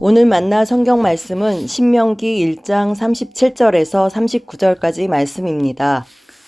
오늘 만날 성경 말씀은 신명기 1장 37절에서 39절까지 말씀입니다.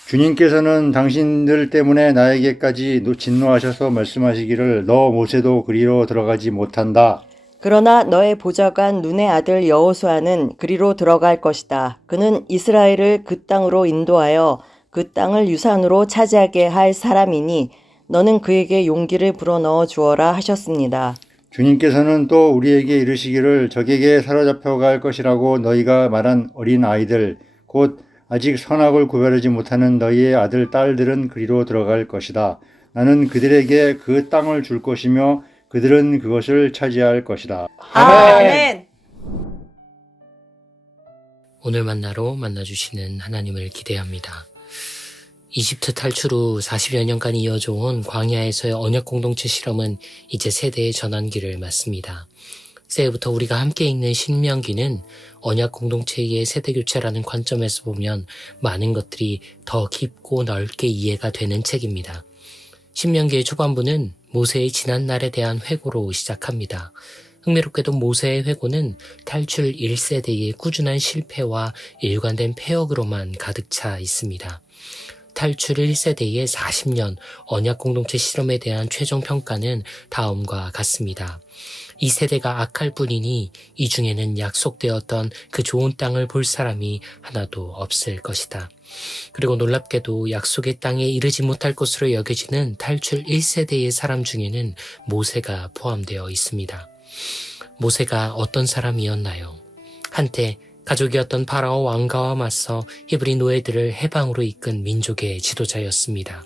주님께서는 당신들 때문에 나에게까지 진노하셔서 말씀하시기를 너 모세도 그리로 들어가지 못한다. 그러나 너의 보좌관 눈의 아들 여호수아는 그리로 들어갈 것이다. 그는 이스라엘을 그 땅으로 인도하여 그 땅을 유산으로 차지하게 할 사람이니 너는 그에게 용기를 불어넣어 주어라 하셨습니다. 주님께서는 또 우리에게 이르시기를 적에게 사로잡혀 갈 것이라고 너희가 말한 어린 아이들 곧 아직 선악을 구별하지 못하는 너희의 아들 딸들은 그리로 들어갈 것이다. 나는 그들에게 그 땅을 줄 것이며 그들은 그것을 차지할 것이다. 아멘. 오늘 만나로 만나주시는 하나님을 기대합니다. 이집트 탈출 후 40여 년간 이어져 온 광야에서의 언약 공동체 실험은 이제 세대의 전환기를 맞습니다. 새해부터 우리가 함께 읽는 신명기는 언약 공동체의 세대교체라는 관점에서 보면 많은 것들이 더 깊고 넓게 이해가 되는 책입니다. 신명기의 초반부는 모세의 지난날에 대한 회고로 시작합니다. 흥미롭게도 모세의 회고는 탈출 1세대의 꾸준한 실패와 일관된 폐역으로만 가득 차 있습니다. 탈출 1세대의 40년 언약 공동체 실험에 대한 최종 평가는 다음과 같습니다. 이 세대가 악할 뿐이니 이 중에는 약속되었던 그 좋은 땅을 볼 사람이 하나도 없을 것이다. 그리고 놀랍게도 약속의 땅에 이르지 못할 것으로 여겨지는 탈출 1세대의 사람 중에는 모세가 포함되어 있습니다. 모세가 어떤 사람이었나요? 한때 가족이었던 파라오 왕가와 맞서 히브리 노예들을 해방으로 이끈 민족의 지도자였습니다.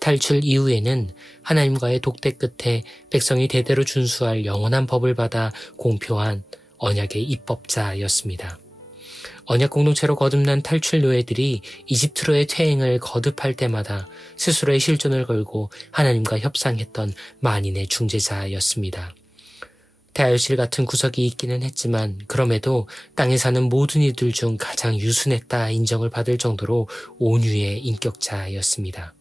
탈출 이후에는 하나님과의 독대 끝에 백성이 대대로 준수할 영원한 법을 받아 공표한 언약의 입법자였습니다. 언약 공동체로 거듭난 탈출 노예들이 이집트로의 퇴행을 거듭할 때마다 스스로의 실존을 걸고 하나님과 협상했던 만인의 중재자였습니다. 대하유실 같은 구석이 있기는 했지만 그럼에도 땅에 사는 모든 이들 중 가장 유순했다 인정을 받을 정도로 온유의 인격자였습니다.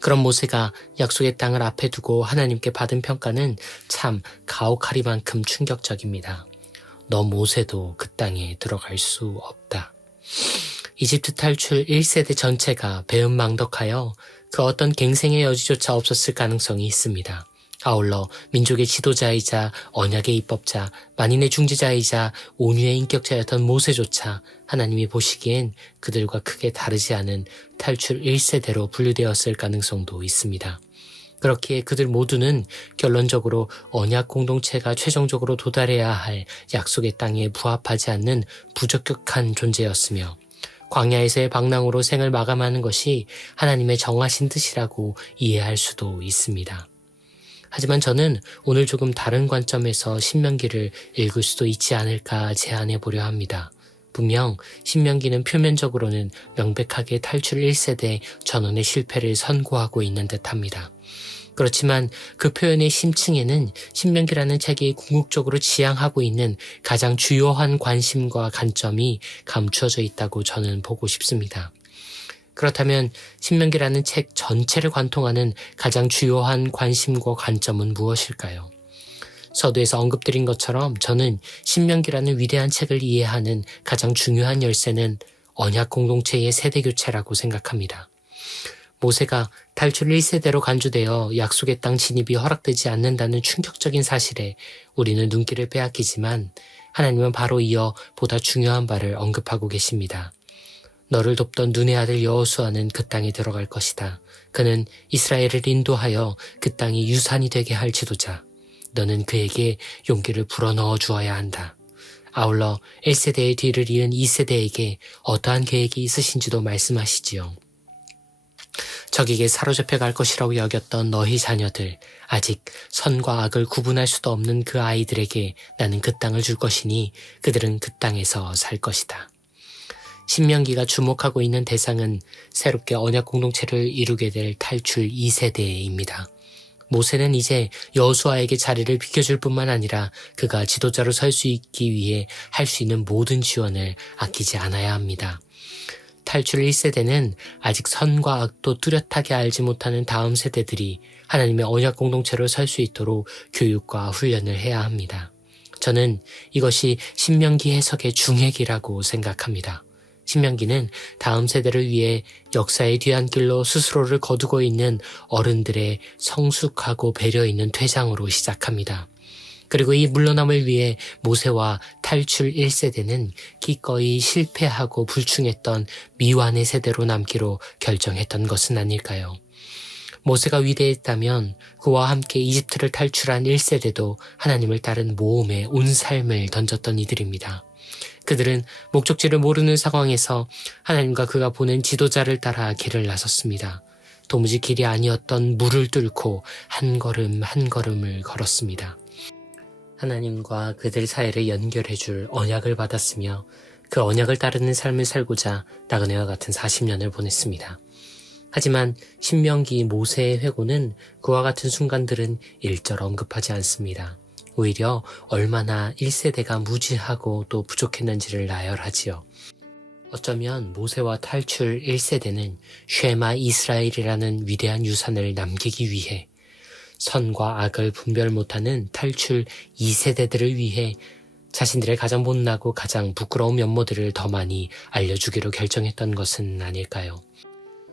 그런 모세가 약속의 땅을 앞에 두고 하나님께 받은 평가는 참 가혹하리만큼 충격적입니다. 너 모세도 그 땅에 들어갈 수 없다. 이집트 탈출 1세대 전체가 배은망덕하여 그 어떤 갱생의 여지조차 없었을 가능성이 있습니다. 아울러 민족의 지도자이자 언약의 입법자, 만인의 중재자이자 온유의 인격자였던 모세조차 하나님이 보시기엔 그들과 크게 다르지 않은 탈출 1세대로 분류되었을 가능성도 있습니다. 그렇기에 그들 모두는 결론적으로 언약 공동체가 최종적으로 도달해야 할 약속의 땅에 부합하지 않는 부적격한 존재였으며 광야에서의 방랑으로 생을 마감하는 것이 하나님의 정하신 뜻이라고 이해할 수도 있습니다. 하지만 저는 오늘 조금 다른 관점에서 신명기를 읽을 수도 있지 않을까 제안해 보려 합니다. 분명 신명기는 표면적으로는 명백하게 탈출 1세대 전원의 실패를 선고하고 있는 듯합니다. 그렇지만 그 표현의 심층에는 신명기라는 책이 궁극적으로 지향하고 있는 가장 주요한 관심과 관점이 감추어져 있다고 저는 보고 싶습니다. 그렇다면 신명기라는 책 전체를 관통하는 가장 주요한 관심과 관점은 무엇일까요? 서두에서 언급드린 것처럼 저는 신명기라는 위대한 책을 이해하는 가장 중요한 열쇠는 언약 공동체의 세대교체라고 생각합니다. 모세가 탈출 1세대로 간주되어 약속의 땅 진입이 허락되지 않는다는 충격적인 사실에 우리는 눈길을 빼앗기지만 하나님은 바로 이어 보다 중요한 바를 언급하고 계십니다. 너를 돕던 눈의 아들 여호수아는 그 땅에 들어갈 것이다. 그는 이스라엘을 인도하여 그 땅이 유산이 되게 할 지도자. 너는 그에게 용기를 불어넣어 주어야 한다. 아울러 1세대의 뒤를 이은 2세대에게 어떠한 계획이 있으신지도 말씀하시지요. 적에게 사로잡혀 갈 것이라고 여겼던 너희 자녀들, 아직 선과 악을 구분할 수도 없는 그 아이들에게 나는 그 땅을 줄 것이니 그들은 그 땅에서 살 것이다. 신명기가 주목하고 있는 대상은 새롭게 언약 공동체를 이루게 될 탈출 2세대입니다. 모세는 이제 여호수아에게 자리를 비켜줄 뿐만 아니라 그가 지도자로 설 수 있기 위해 할 수 있는 모든 지원을 아끼지 않아야 합니다. 탈출 1세대는 아직 선과 악도 뚜렷하게 알지 못하는 다음 세대들이 하나님의 언약 공동체로 설 수 있도록 교육과 훈련을 해야 합니다. 저는 이것이 신명기 해석의 중핵이라고 생각합니다. 신명기는 다음 세대를 위해 역사의 뒤안길로 스스로를 거두고 있는 어른들의 성숙하고 배려 있는 퇴장으로 시작합니다. 그리고 이 물러남을 위해 모세와 탈출 1세대는 기꺼이 실패하고 불충했던 미완의 세대로 남기로 결정했던 것은 아닐까요? 모세가 위대했다면 그와 함께 이집트를 탈출한 1세대도 하나님을 따른 모험에 온 삶을 던졌던 이들입니다. 그들은 목적지를 모르는 상황에서 하나님과 그가 보낸 지도자를 따라 길을 나섰습니다. 도무지 길이 아니었던 물을 뚫고 한 걸음 한 걸음을 걸었습니다. 하나님과 그들 사이를 연결해줄 언약을 받았으며 그 언약을 따르는 삶을 살고자 나그네와 같은 40년을 보냈습니다. 하지만 신명기 모세의 회고는 그와 같은 순간들은 일절 언급하지 않습니다. 오히려 얼마나 1세대가 무지하고 또 부족했는지를 나열하지요. 어쩌면 모세와 탈출 1세대는 쉐마 이스라엘이라는 위대한 유산을 남기기 위해 선과 악을 분별 못하는 탈출 2세대들을 위해 자신들의 가장 못나고 가장 부끄러운 면모들을 더 많이 알려주기로 결정했던 것은 아닐까요?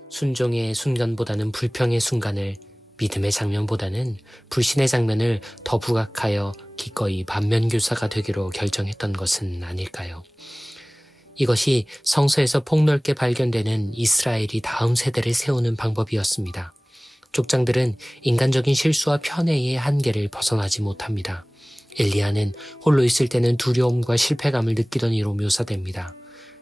순종의 순간보다는 불평의 순간을, 믿음의 장면보다는 불신의 장면을 더 부각하여 기꺼이 반면교사가 되기로 결정했던 것은 아닐까요? 이것이 성서에서 폭넓게 발견되는 이스라엘이 다음 세대를 세우는 방법이었습니다. 족장들은 인간적인 실수와 편애의 한계를 벗어나지 못합니다. 엘리야는 홀로 있을 때는 두려움과 실패감을 느끼던 이로 묘사됩니다.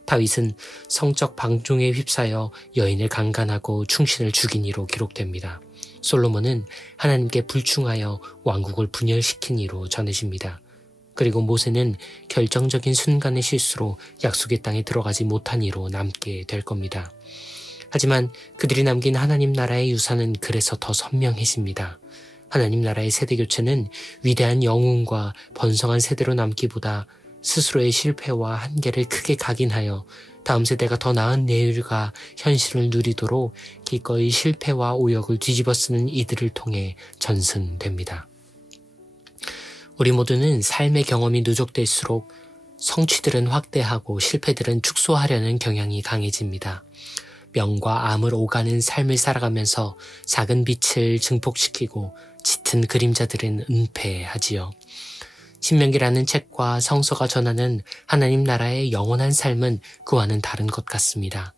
다윗은 성적 방종에 휩싸여 여인을 강간하고 충신을 죽인 이로 기록됩니다. 솔로몬은 하나님께 불충하여 왕국을 분열시킨 이로 전해집니다. 그리고 모세는 결정적인 순간의 실수로 약속의 땅에 들어가지 못한 이로 남게 될 겁니다. 하지만 그들이 남긴 하나님 나라의 유산은 그래서 더 선명해집니다. 하나님 나라의 세대교체는 위대한 영웅과 번성한 세대로 남기보다 스스로의 실패와 한계를 크게 각인하여 다음 세대가 더 나은 내일과 현실을 누리도록 기꺼이 실패와 오역을 뒤집어쓰는 이들을 통해 전승됩니다. 우리 모두는 삶의 경험이 누적될수록 성취들은 확대하고 실패들은 축소하려는 경향이 강해집니다. 명과 암을 오가는 삶을 살아가면서 작은 빛을 증폭시키고 짙은 그림자들은 은폐하지요. 신명기라는 책과 성서가 전하는 하나님 나라의 영원한 삶은 그와는 다른 것 같습니다.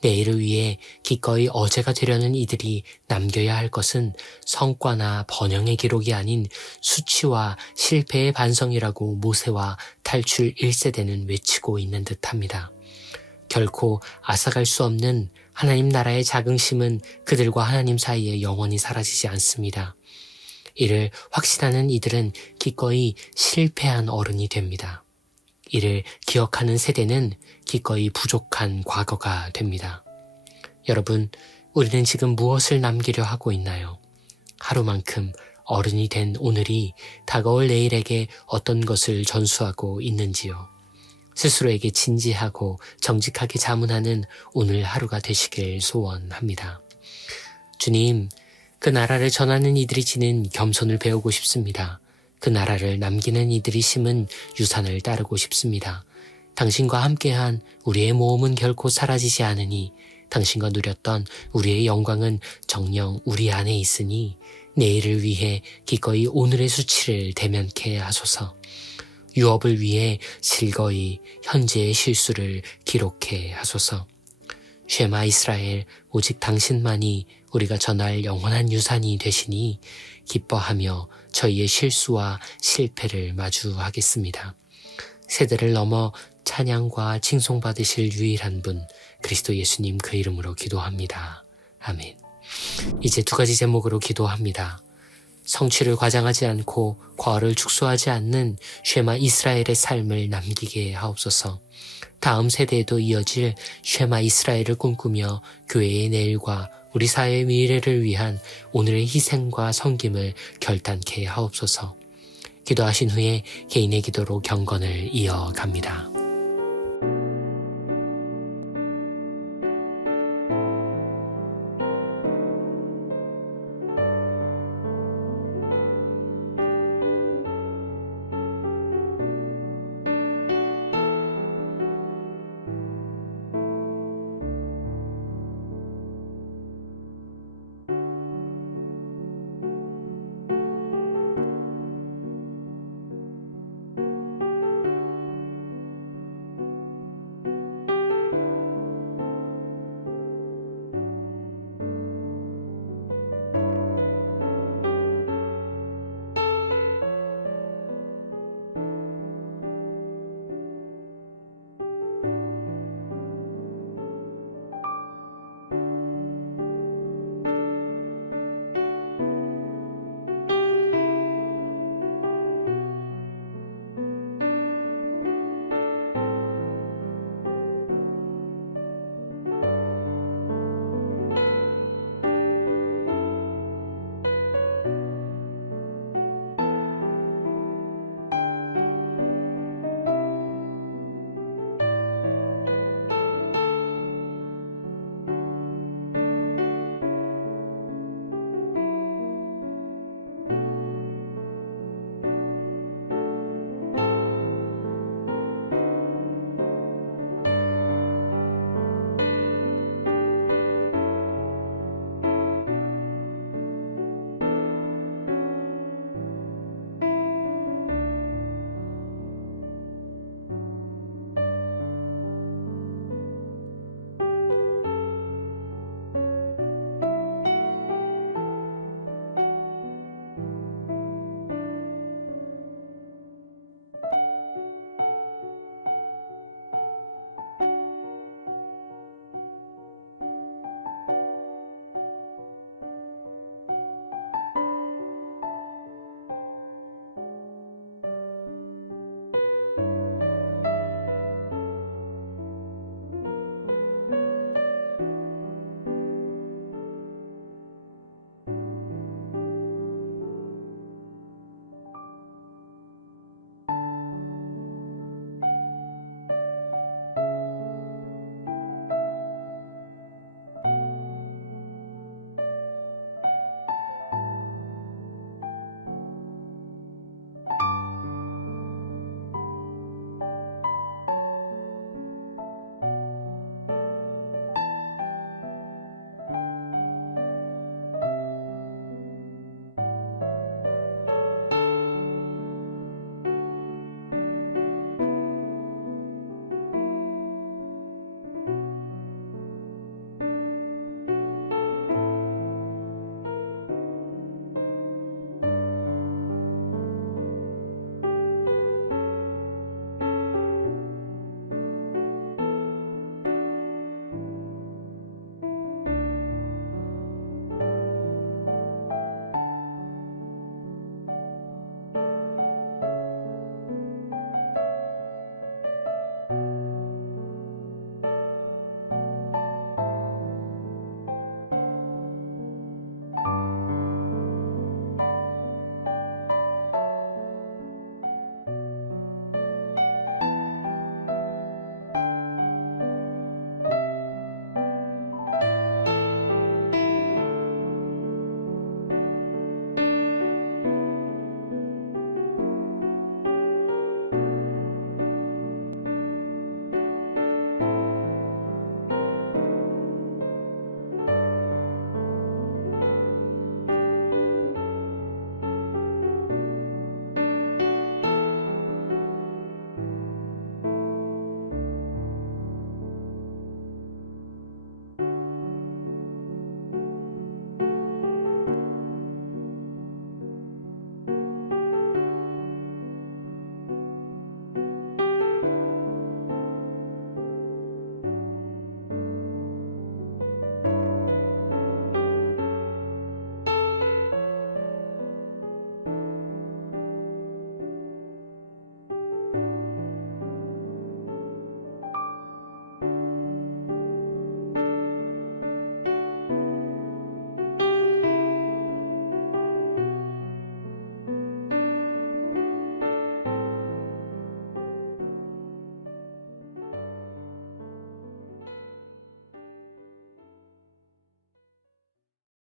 내일을 위해 기꺼이 어제가 되려는 이들이 남겨야 할 것은 성과나 번영의 기록이 아닌 수치와 실패의 반성이라고 모세와 탈출 1세대는 외치고 있는 듯합니다. 결코 앗아갈 수 없는 하나님 나라의 자긍심은 그들과 하나님 사이에 영원히 사라지지 않습니다. 이를 확신하는 이들은 기꺼이 실패한 어른이 됩니다. 이를 기억하는 세대는 기꺼이 부족한 과거가 됩니다. 여러분, 우리는 지금 무엇을 남기려 하고 있나요? 하루만큼 어른이 된 오늘이 다가올 내일에게 어떤 것을 전수하고 있는지요? 스스로에게 진지하고 정직하게 자문하는 오늘 하루가 되시길 소원합니다. 주님, 그 나라를 전하는 이들이 지닌 겸손을 배우고 싶습니다. 그 나라를 남기는 이들이 심은 유산을 따르고 싶습니다. 당신과 함께한 우리의 모험은 결코 사라지지 않으니 당신과 누렸던 우리의 영광은 정녕 우리 안에 있으니 내일을 위해 기꺼이 오늘의 수치를 대면케 하소서. 유업을 위해 즐거이 현재의 실수를 기록해 하소서. 쉐마 이스라엘, 오직 당신만이 우리가 전할 영원한 유산이 되시니 기뻐하며 저희의 실수와 실패를 마주하겠습니다. 세대를 넘어 찬양과 칭송받으실 유일한 분 그리스도 예수님 그 이름으로 기도합니다. 아멘. 이제 두 가지 제목으로 기도합니다. 성취를 과장하지 않고 과를 축소하지 않는 쉐마 이스라엘의 삶을 남기게 하옵소서. 다음 세대에도 이어질 쉐마 이스라엘을 꿈꾸며 교회의 내일과 우리 사회의 미래를 위한 오늘의 희생과 섬김을 결단케 하옵소서. 기도하신 후에 개인의 기도로 경건을 이어갑니다.